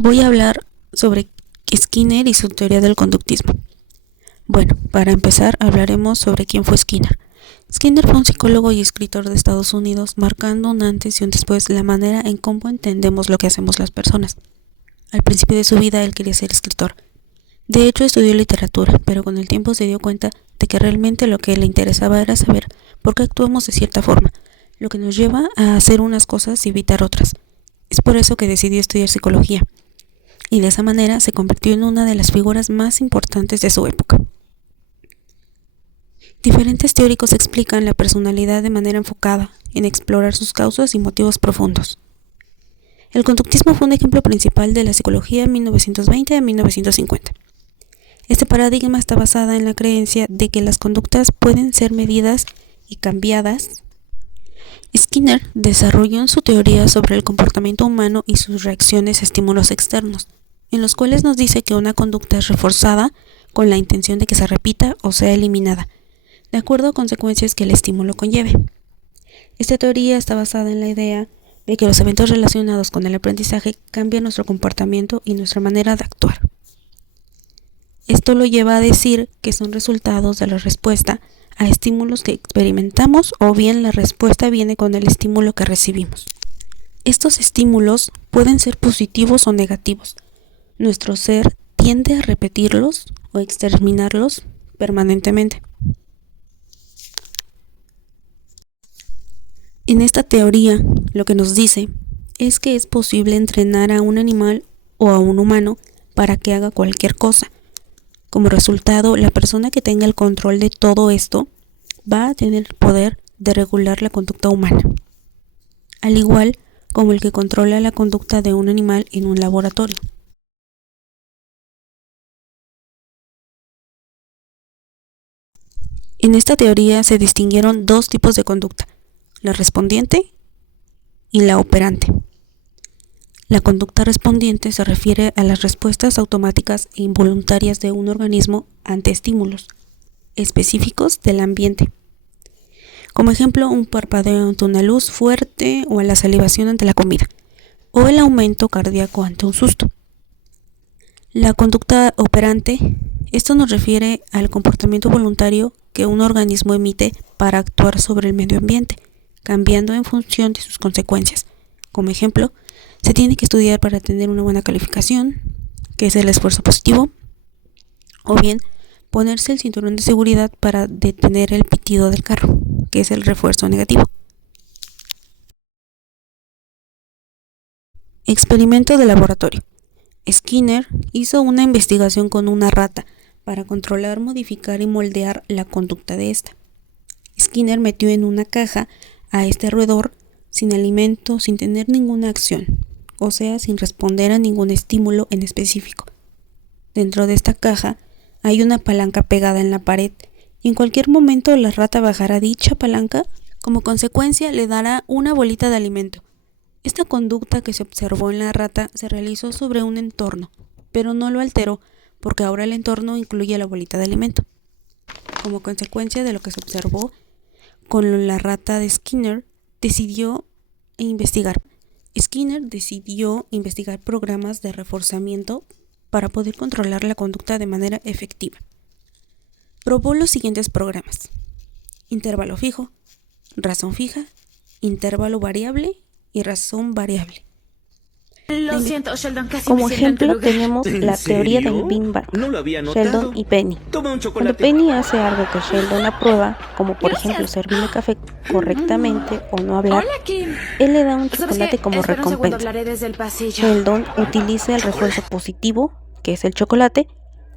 Voy a hablar sobre Skinner y su teoría del conductismo. Bueno, para empezar hablaremos sobre quién fue Skinner. Skinner fue un psicólogo y escritor de Estados Unidos, marcando un antes y un después la manera en cómo entendemos lo que hacemos las personas. Al principio de su vida él quería ser escritor. De hecho estudió literatura, pero con el tiempo se dio cuenta de que realmente lo que le interesaba era saber por qué actuamos de cierta forma, lo que nos lleva a hacer unas cosas y evitar otras. Es por eso que decidió estudiar psicología, y de esa manera se convirtió en una de las figuras más importantes de su época. Diferentes teóricos explican la personalidad de manera enfocada en explorar sus causas y motivos profundos. El conductismo fue un ejemplo principal de la psicología de 1920 a 1950. Este paradigma está basado en la creencia de que las conductas pueden ser medidas y cambiadas. Skinner desarrolló su teoría sobre el comportamiento humano y sus reacciones a estímulos externos, en los cuales nos dice que una conducta es reforzada con la intención de que se repita o sea eliminada, de acuerdo a consecuencias que el estímulo conlleve. Esta teoría está basada en la idea de que los eventos relacionados con el aprendizaje cambian nuestro comportamiento y nuestra manera de actuar. Esto lo lleva a decir que son resultados de la respuesta a estímulos que experimentamos o bien la respuesta viene con el estímulo que recibimos. Estos estímulos pueden ser positivos o negativos. Nuestro ser tiende a repetirlos o exterminarlos permanentemente. En esta teoría, lo que nos dice es que es posible entrenar a un animal o a un humano para que haga cualquier cosa. Como resultado, la persona que tenga el control de todo esto va a tener el poder de regular la conducta humana, al igual como el que controla la conducta de un animal en un laboratorio. En esta teoría se distinguieron dos tipos de conducta: la respondiente y la operante. La conducta respondiente se refiere a las respuestas automáticas e involuntarias de un organismo ante estímulos específicos del ambiente. Como ejemplo, un parpadeo ante una luz fuerte o a la salivación ante la comida, o el aumento cardíaco ante un susto. La conducta operante, esto nos refiere al comportamiento voluntario que un organismo emite para actuar sobre el medio ambiente, cambiando en función de sus consecuencias. Como ejemplo, se tiene que estudiar para tener una buena calificación, que es el esfuerzo positivo, o bien ponerse el cinturón de seguridad para detener el pitido del carro, que es el refuerzo negativo. Experimento de laboratorio. Skinner hizo una investigación con una rata para controlar, modificar y moldear la conducta de esta. Skinner metió en una caja a este roedor sin alimento, sin tener ninguna acción, o sea, sin responder a ningún estímulo en específico. Dentro de esta caja hay una palanca pegada en la pared y en cualquier momento la rata bajará dicha palanca. Como consecuencia le dará una bolita de alimento. Esta conducta que se observó en la rata se realizó sobre un entorno, pero no lo alteró porque ahora el entorno incluye la bolita de alimento. Como consecuencia de lo que se observó con la rata de Skinner, decidió investigar programas de reforzamiento para poder controlar la conducta de manera efectiva. Probó los siguientes programas: intervalo fijo, razón fija, intervalo variable y razón variable. Lo siento, Sheldon, casi Como me siento en tu ejemplo lugar. tenemos la ¿En teoría serio? del Big Bang, No lo había notado. Sheldon y Penny. Toma un Cuando chocolate. Penny hace algo que Sheldon aprueba, como por Gracias. ejemplo servirle café correctamente o no hablar, Hola, Kim. él le da un ¿Sabes chocolate qué? como Espera un segundo, recompensa. hablaré desde el pasillo. Sheldon utiliza el refuerzo positivo, que es el chocolate,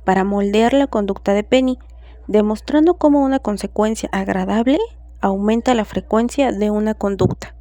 para moldear la conducta de Penny, demostrando cómo una consecuencia agradable aumenta la frecuencia de una conducta.